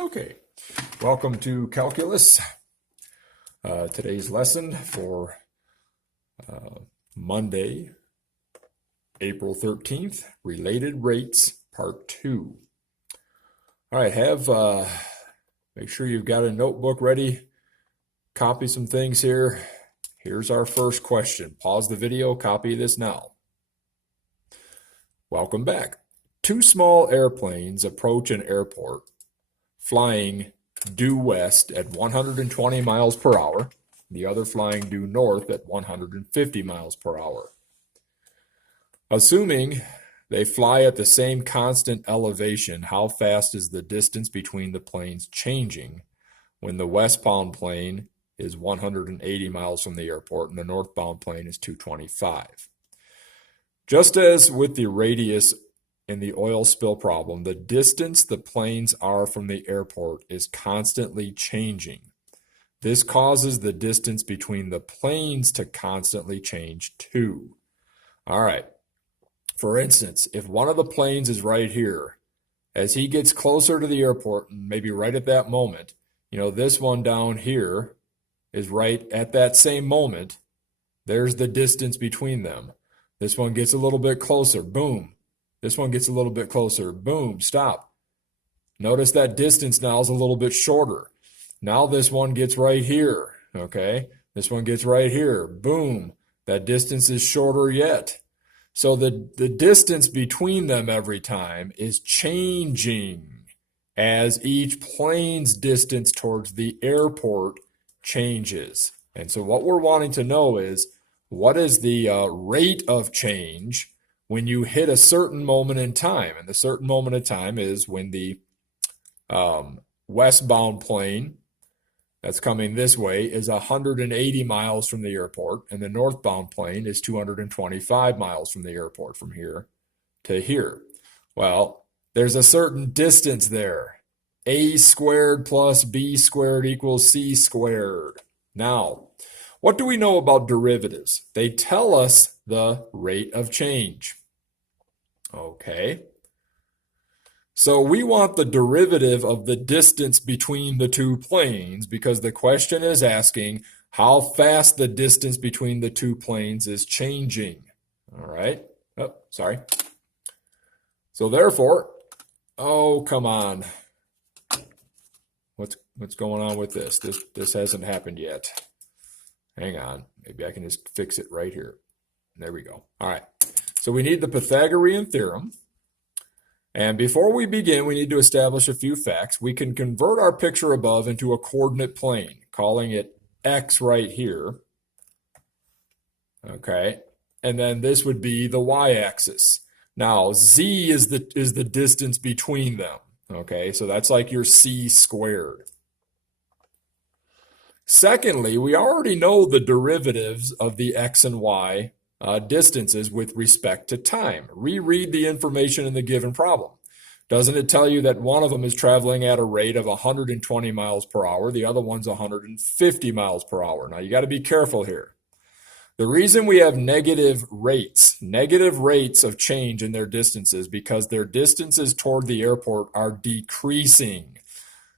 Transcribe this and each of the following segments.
Okay, welcome to Calculus. Today's lesson for Monday, April 13th, Related Rates, Part 2. All right, make sure you've got a notebook ready, copy some things here. Here's our first question. Pause the video, copy this now. Welcome back. Two small airplanes approach an airport flying due west at 120 miles per hour, the other flying due north at 150 miles per hour. Assuming they fly at the same constant elevation, how fast is the distance between the planes changing when the westbound plane is 180 miles from the airport and the northbound plane is 225? Just as with the radius in the oil spill problem, the distance the planes are from the airport is constantly changing. This causes the distance between the planes to constantly change too. All right. For instance, if one of the planes is right here, as he gets closer to the airport, and maybe right at that moment, this one down here is right at that same moment, there's the distance between them. This one gets a little bit closer, boom. This one gets a little bit closer. Boom, stop. Notice that distance now is a little bit shorter. Now this one gets right here, okay? This one gets right here. Boom. That distance is shorter yet. So the distance between them every time is changing as each plane's distance towards the airport changes. And so what we're wanting to know is, what is the rate of change when you hit a certain moment in time? And the certain moment in time is when the westbound plane that's coming this way is 180 miles from the airport, and the northbound plane is 225 miles from the airport from here to here. Well, there's a certain distance there. A squared plus B squared equals C squared. Now, what do we know about derivatives? They tell us the rate of change. Okay. So we want the derivative of the distance between the two planes because the question is asking how fast the distance between the two planes is changing. All right. Oh, sorry. So therefore, oh, come on. What's going on with this? This hasn't happened yet. Hang on. Maybe I can just fix it right here. There we go. All right. So we need the Pythagorean theorem. And before we begin, we need to establish a few facts. We can convert our picture above into a coordinate plane, calling it x right here. Okay. And then this would be the y-axis. Now, z is the distance between them. Okay. So that's like your c squared. Secondly, we already know the derivatives of the x and y distances with respect to time. Reread the information in the given problem. Doesn't it tell you that one of them is traveling at a rate of 120 miles per hour, the other one's 150 miles per hour? Now, you got to be careful here. The reason we have negative rates of change in their distances, because their distances toward the airport are decreasing.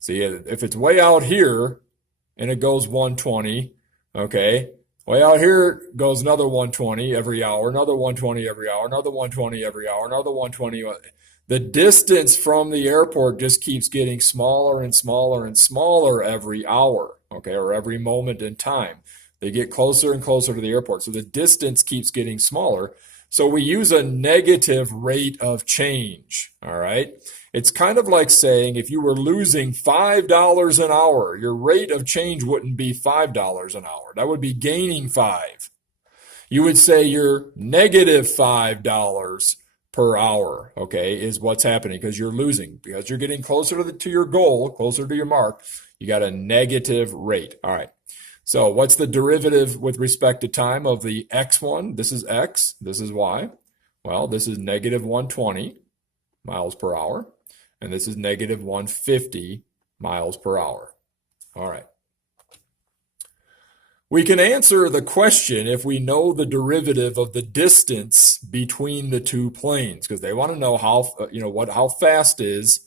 See, if it's way out here, and it goes 120, okay? Way out here goes another 120 every hour, another 120 every hour, another 120 every hour, another 120. The distance from the airport just keeps getting smaller and smaller and smaller every hour, okay, or every moment in time. They get closer and closer to the airport, so the distance keeps getting smaller. So we use a negative rate of change, all right? It's kind of like saying if you were losing $5 an hour, your rate of change wouldn't be $5 an hour. That would be gaining 5. You would say you're negative $5 per hour, okay, is what's happening because you're losing. Because you're getting closer to your goal, closer to your mark, you got a negative rate. All right. So what's the derivative with respect to time of the x1? This is x, this is y. Well, this is negative 120 miles per hour. And this is negative 150 miles per hour. All right. We can answer the question if we know the derivative of the distance between the two planes, because they want to know how fast is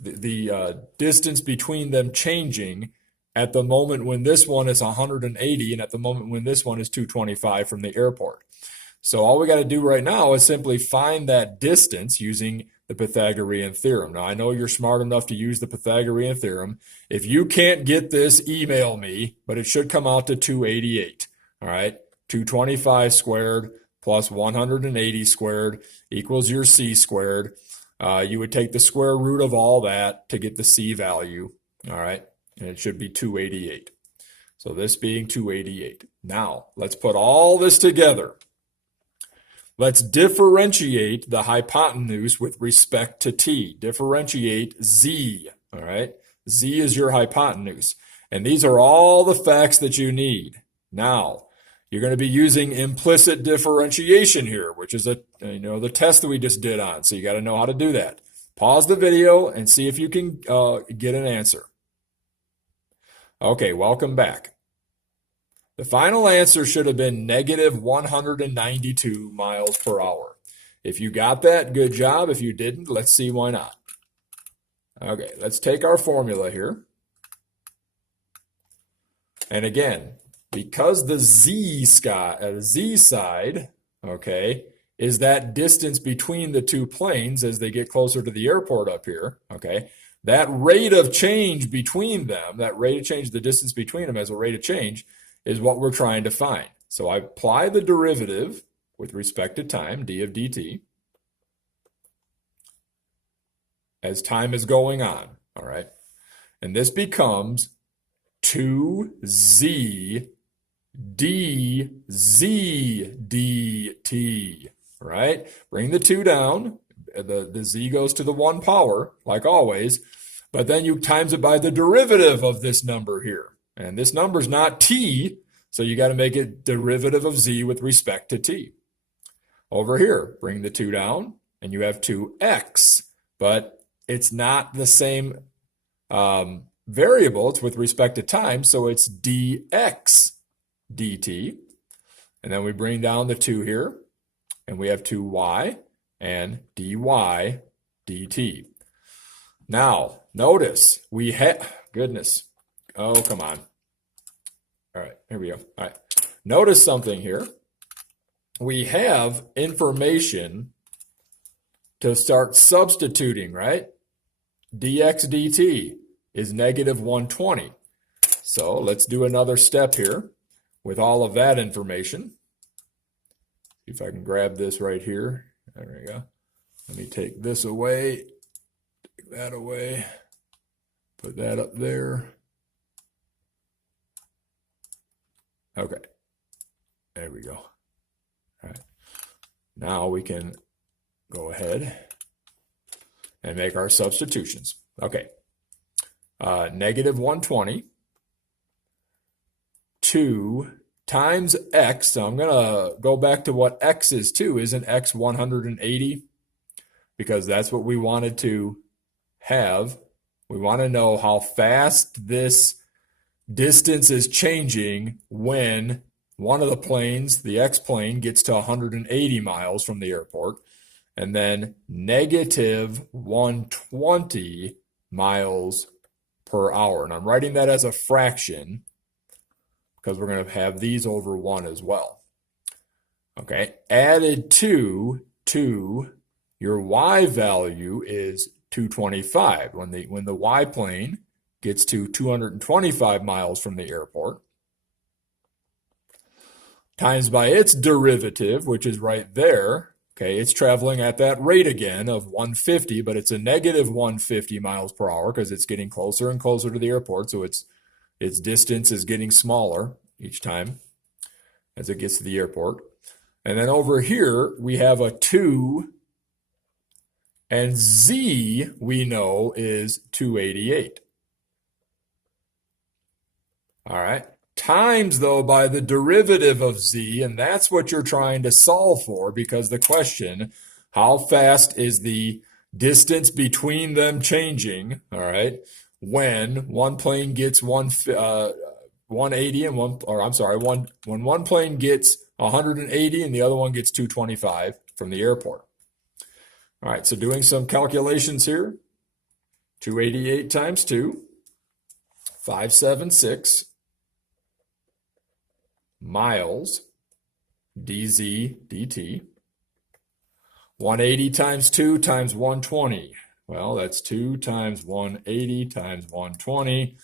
the distance between them changing at the moment when this one is 180 and at the moment when this one is 225 from the airport. So all we got to do right now is simply find that distance using the Pythagorean theorem. Now, I know you're smart enough to use the Pythagorean theorem. If you can't get this, email me, but it should come out to 288. All right, 225 squared plus 180 squared equals your c squared. You would take the square root of all that to get the c value. All right, and it should be 288. So this being 288. Now, let's put all this together. Let's differentiate the hypotenuse with respect to t. Differentiate z, all right? Z is your hypotenuse. And these are all the facts that you need. Now, you're going to be using implicit differentiation here, which is the test that we just did on. So you got to know how to do that. Pause the video and see if you can get an answer. Okay, welcome back. The final answer should have been negative 192 miles per hour. If you got that, good job. If you didn't, let's see why not. Okay, let's take our formula here. And again, because the z side, okay, is that distance between the two planes as they get closer to the airport up here, okay, that rate of change between them, that rate of change, the distance between them as a rate of change, is what we're trying to find. So I apply the derivative with respect to time, d of dt, as time is going on, all right? And this becomes 2z dz dt, right? Bring the 2 down. The z goes to the 1 power, like always, but then you times it by the derivative of this number here. And this number is not t, so you got to make it derivative of z with respect to t. Over here, bring the 2 down, and you have 2x, but it's not the same variable. It's with respect to time, so it's dx dt. And then we bring down the 2 here, and we have 2y and dy dt. Now, notice we have, goodness, oh, come on. All right, here we go. All right, notice something here. We have information to start substituting, right? Dx dt is negative 120. So let's do another step here with all of that information. See if I can grab this right here. There we go. Let me take this away, take that away, put that up there. Okay, there we go. All right, now we can go ahead and make our substitutions. Okay, negative 120, 2 times x. So I'm going to go back to what x is too. Isn't x 180? Because that's what we wanted to have. We want to know how fast this distance is changing when one of the planes, the x-plane, gets to 180 miles from the airport, and then negative 120 miles per hour. And I'm writing that as a fraction because we're going to have these over 1 as well. Okay, added to your y value is 225. When the y plane gets to 225 miles from the airport, times by its derivative, which is right there, okay, it's traveling at that rate again of 150, but it's a negative 150 miles per hour because it's getting closer and closer to the airport, so its distance is getting smaller each time as it gets to the airport. And then over here, we have a 2, and z, we know, is 288. All right, times, though, by the derivative of z, and that's what you're trying to solve for, because the question, how fast is the distance between them changing, all right, when one plane gets 180 and when one plane gets 180 and the other one gets 225 from the airport. All right, so doing some calculations here. 288 times 2, 576 miles dz dt. 180 times 2 times 120. Well, that's 2 times 180 times 120.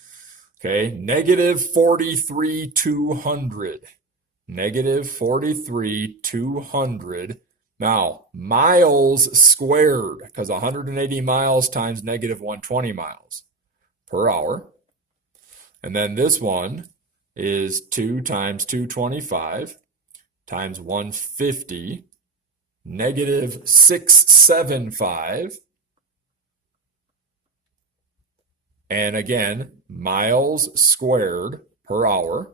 Okay, negative 43,200. Negative 43,200. Now, miles squared, because 180 miles times negative 120 miles per hour. And then this one is 2 times 225 times 150, negative 675. And again, miles squared per hour.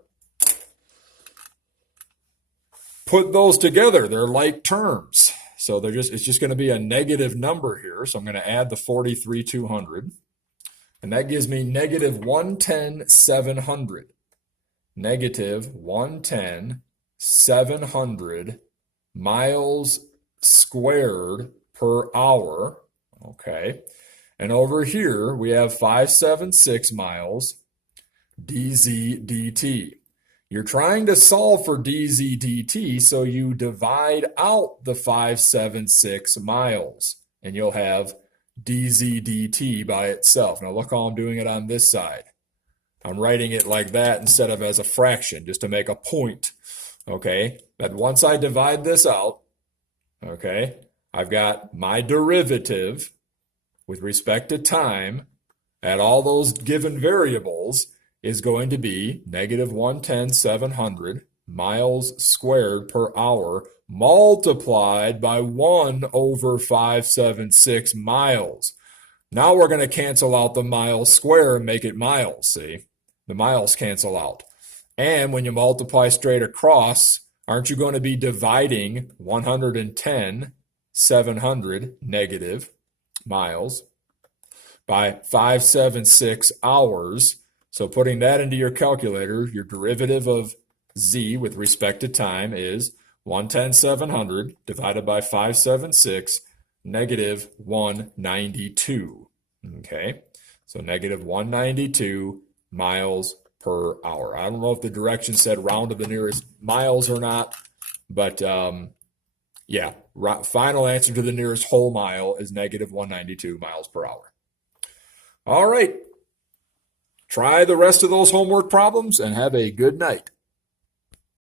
Put those together, they're like terms. So it's just going to be a negative number here. So I'm going to add the 43,200. And that gives me negative 110,700. Negative 110,700 miles squared per hour. Okay. And over here, we have 576 miles dz dt. You're trying to solve for dz dt, so you divide out the 576 miles, and you'll have dz dt by itself. Now look how I'm doing it on this side. I'm writing it like that instead of as a fraction, just to make a point. Okay, but once I divide this out, okay, I've got my derivative with respect to time at all those given variables is going to be negative 110,700 miles squared per hour multiplied by 1 over 576 miles. Now we're going to cancel out the miles square and make it miles, see? The miles cancel out. And when you multiply straight across, aren't you going to be dividing 110,700 negative miles by 576 hours? So putting that into your calculator, your derivative of z with respect to time is 110,700 divided by 576, negative 192. Okay, so negative 192 miles per hour. I don't know if the direction said round to the nearest miles or not, but yeah, final answer to the nearest whole mile is negative 192 miles per hour. All right. Try the rest of those homework problems and have a good night.